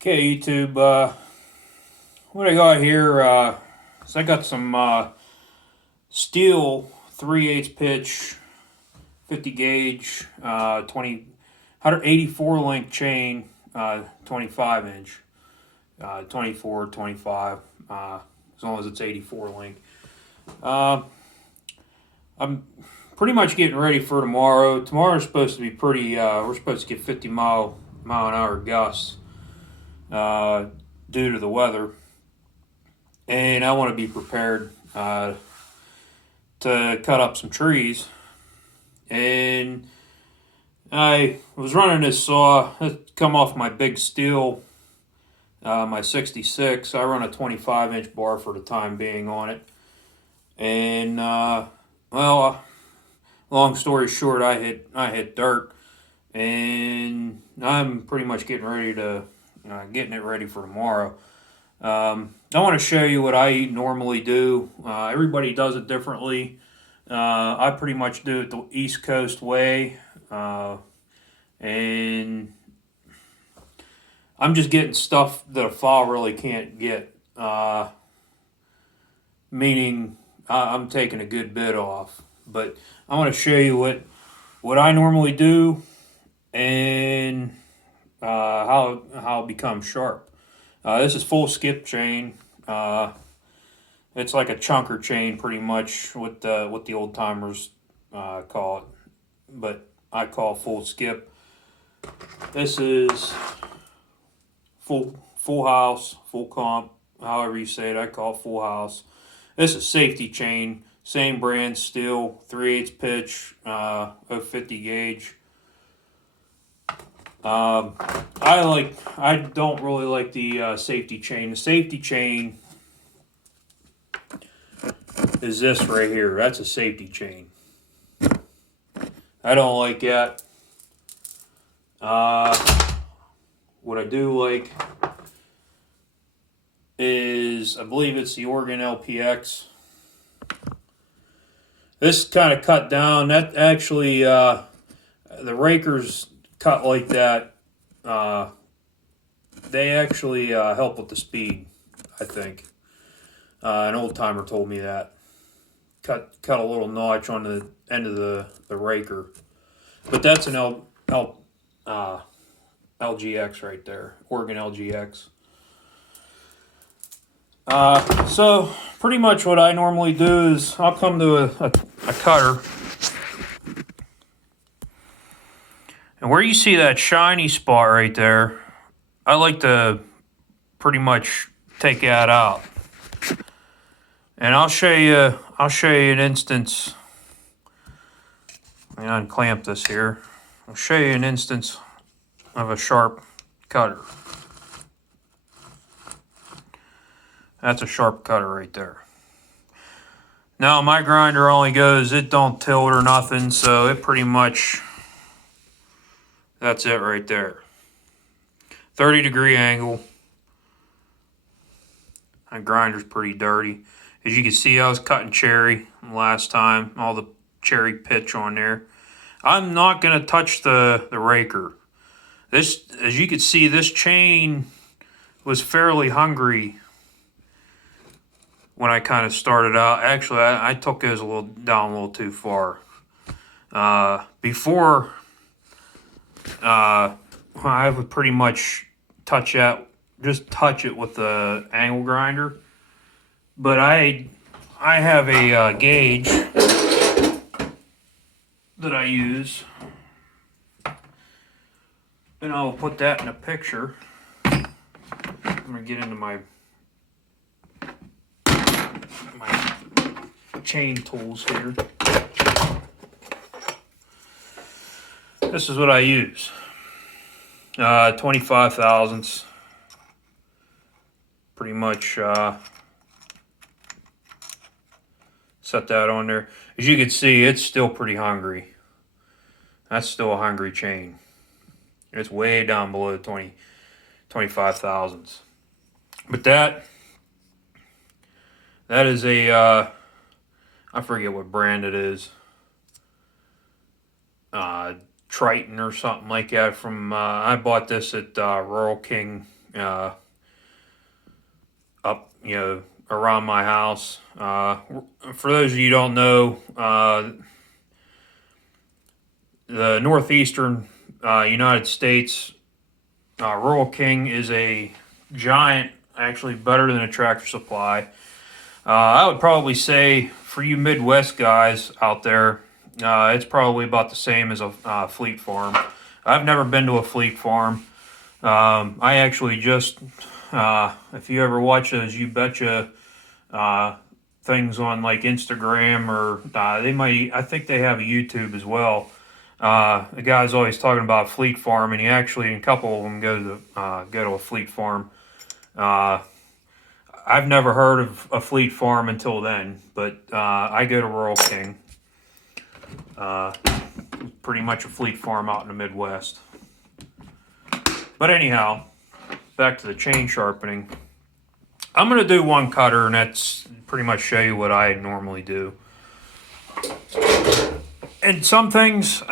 Okay, YouTube. What I got here is I got some steel 3/8 pitch, 50 gauge, 184 link chain, 25 inch, 24, 25, as long as it's 84 link. Uh, I'm pretty much getting ready for tomorrow. Tomorrow's supposed to be pretty. We're supposed to get 50 mile an hour gusts uh, due to the weather, and I want to be prepared to cut up some trees. And I was running this saw. It come off my big steel, my 66. I run a 25-inch bar for the time being on it. And long story short, I hit dirt, and I'm pretty much getting it ready for tomorrow. I want to show you what I normally do. Everybody does it differently. I pretty much do it the East Coast way, and I'm just getting stuff that a file really can't get. Meaning, I'm taking a good bit off. But I want to show you what I normally do and how it becomes sharp. This is full skip chain. It's like a chunker chain, pretty much what the old timers call it, but I call full skip. This is full house, full comp, however you say it. I call it full house. This is safety chain, same brand, steel, 3/8 pitch, 050 gauge. I don't really like the safety chain. The safety chain is this right here. That's a safety chain. I don't like that. What I do like is, I believe it's the Oregon LPX. This kind of cut down. That actually, the rakers cut like that. They actually help with the speed, I think. An old timer told me that. Cut a little notch on the end of the raker. But that's an LGX right there, Oregon LGX. So pretty much what I normally do is I'll come to a cutter, and where you see that shiny spot right there, I like to pretty much take that out. And I'll show you an instance. Let me unclamp this here. I'll show you an instance of a sharp cutter. That's a sharp cutter right there. Now my grinder only goes, it don't tilt or nothing, so it pretty much, that's it right there. 30-degree angle. My grinder's pretty dirty. As you can see, I was cutting cherry last time, all the cherry pitch on there. I'm not gonna touch the raker. This, as you can see, this chain was fairly hungry when I kind of started out. Actually, I took those down a little too far. Before, I would pretty much just touch it with the angle grinder. But I have a gauge that I use, and I'll put that in a picture. I'm gonna get into my chain tools here. This is what I use. 25 thousandths. Pretty much set that on there. As you can see, it's still pretty hungry. That's still a hungry chain. It's way down below 25 thousandths. But that is a, I forget what brand it is. Triton or something like that from, I bought this at Rural King up, around my house. For those of you who don't know, the northeastern United States, Rural King is a giant, actually better than a Tractor Supply. I would probably say for you Midwest guys out there, it's probably about the same as a Fleet Farm. I've never been to a Fleet Farm. I actually just, if you ever watch those You Betcha things on like Instagram or they might, I think they have a YouTube as well. The guy's always talking about Fleet Farm, and he actually, a couple of them go to a Fleet Farm. I've never heard of a Fleet Farm until then, but I go to Rural King. Pretty much a Fleet Farm out in the Midwest. But anyhow, back to the chain sharpening. I'm going to do one cutter, and that's pretty much show you what I normally do. And some things,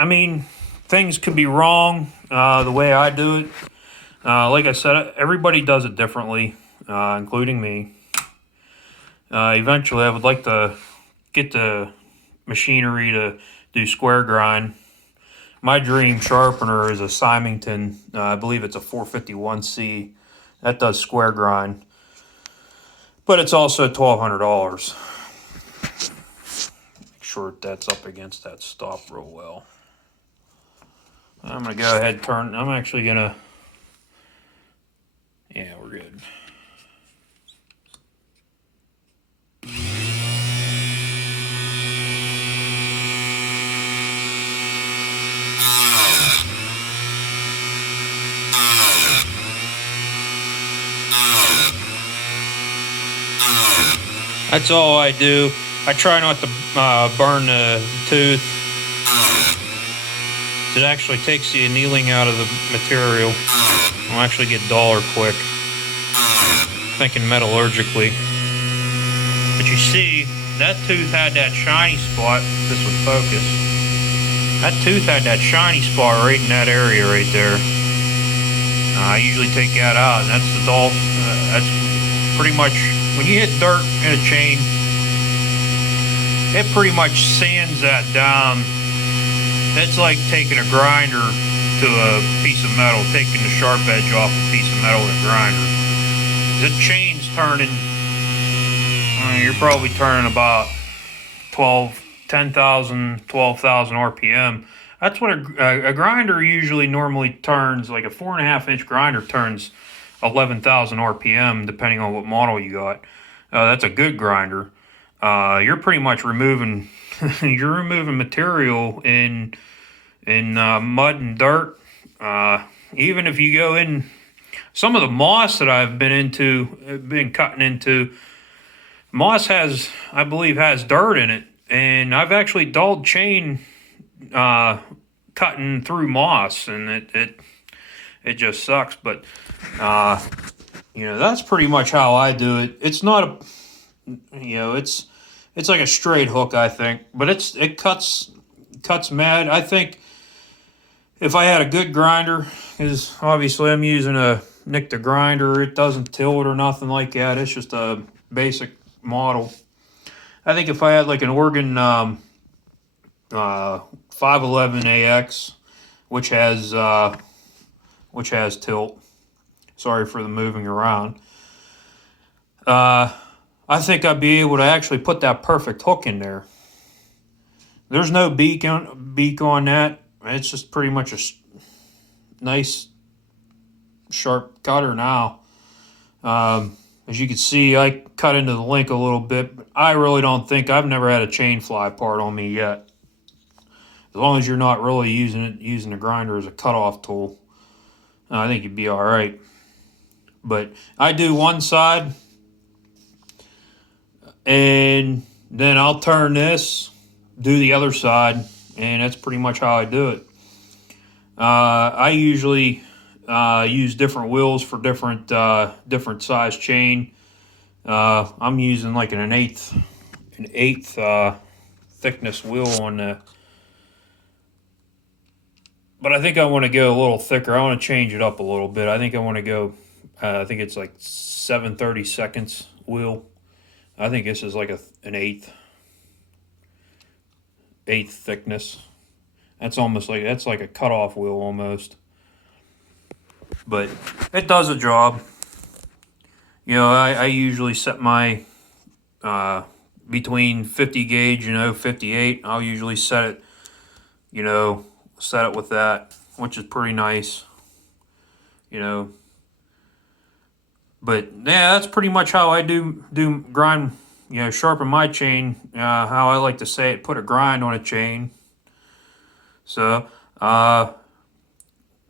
things could be wrong the way I do it. Like I said, everybody does it differently, including me. Eventually, I would like to get the machinery to do square grind. My dream sharpener is a Symington. I believe it's a 451C. That does square grind. But it's also $1,200. Make sure that's up against that stop real well. I'm going to go ahead and turn. I'm actually going to. Yeah, we're good. That's all I do. I try not to burn the tooth. It actually takes the annealing out of the material. It'll actually get duller quick. Thinking metallurgically. But you see, that tooth had that shiny spot. This would focus. That tooth had that shiny spot right in that area right there. I usually take that out, and that's the dull. That's pretty much, when you hit dirt in a chain, it pretty much sands that down. That's like taking a grinder to a piece of metal, taking the sharp edge off a piece of metal with a grinder. The chain's turning, you're probably turning about 10,000, 12,000 RPM. That's what a grinder usually normally turns, like a 4.5 inch grinder turns 11,000 RPM, depending on what model you got. That's a good grinder. You're pretty much removing you're removing material in mud and dirt. Even if you go in some of the moss that I've been cutting into, moss I believe has dirt in it, and I've actually dulled chain cutting through moss, and it just sucks. But that's pretty much how I do it. It's not it's like a straight hook, I think, but it cuts mad. I think if I had a good grinder, because obviously I'm using a Nicta grinder, it doesn't tilt or nothing like that. It's just a basic model. I think if I had like an Oregon 511AX, which has tilt. Sorry for the moving around. I think I'd be able to actually put that perfect hook in there. There's no beak on that. It's just pretty much a nice sharp cutter now. As you can see, I cut into the link a little bit, but I really don't think, I've never had a chain fly part on me yet. As long as you're not really using the grinder as a cutoff tool, I think you'd be all right. But I do one side, and then I'll turn this, do the other side, and that's pretty much how I do it. I usually use different wheels for different size chain. I'm using like an eighth thickness wheel on the. But I think I want to go a little thicker. I want to change it up a little bit. I think I want to go I think it's like 7/32 wheel. I think this is like an eighth thickness. That's almost like that's like a cutoff wheel almost. But it does a job. You know, I usually set my between 50 gauge and 058. I'll usually set it, you know, set it with that, which is pretty nice. You know, but yeah, that's pretty much how I do grind. You know, sharpen my chain. How I like to say it, put a grind on a chain. So,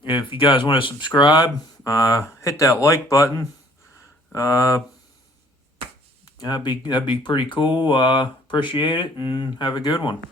if you guys want to subscribe, hit that like button. That'd be pretty cool. Appreciate it, and have a good one.